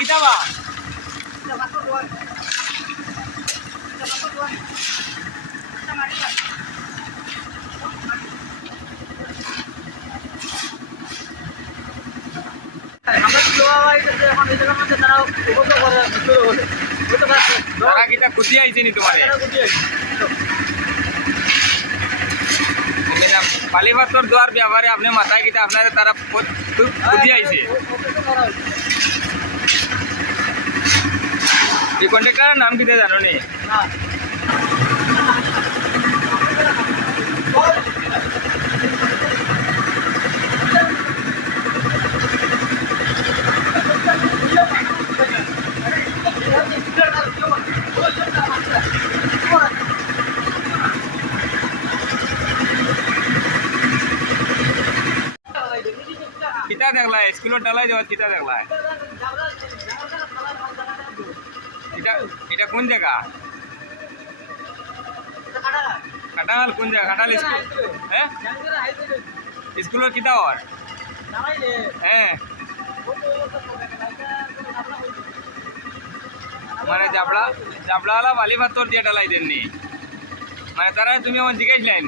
কিতাবা তারা কিতা খুঁজি আইছে নি তোমারে বালিপাত্তর দোয়ার ব্যাপারে আপনি মাথায় কিতা আপনার তারা খুঁজি আইছে এই কন্ট্রাক্টরের নাম কিতা জানো নি কিতা দেখলা স্কুলের ডালাই যাওয়ার কিতা দেখলা এটা কোন জায়গা কাটাল কোন জায়গা কাটাল স্কুল হ্যাঁ স্কুলের কিতা হর হ্যাঁ মানে জাবড়াওয়ালা বালিপাত্তর দিয়ে ডালাই দেননি মানে তারা তুমি আমার জিজ্ঞাসলেন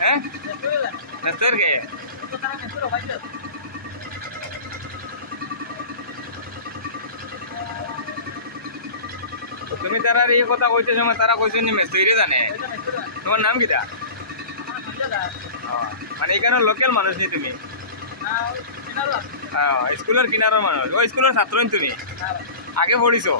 হ্যাঁ নেস্তর কে তুমি তারা এই কথা কইতে সময় তারা কইছেন নি মেস্তরি জানে তোমার নাম কিটা মানে এখানে লোকাল মানুষ নি তুমি স্কুলের কিনারের মানুষ ও স্কুলের ছাত্র তুমি আগে পড়িছো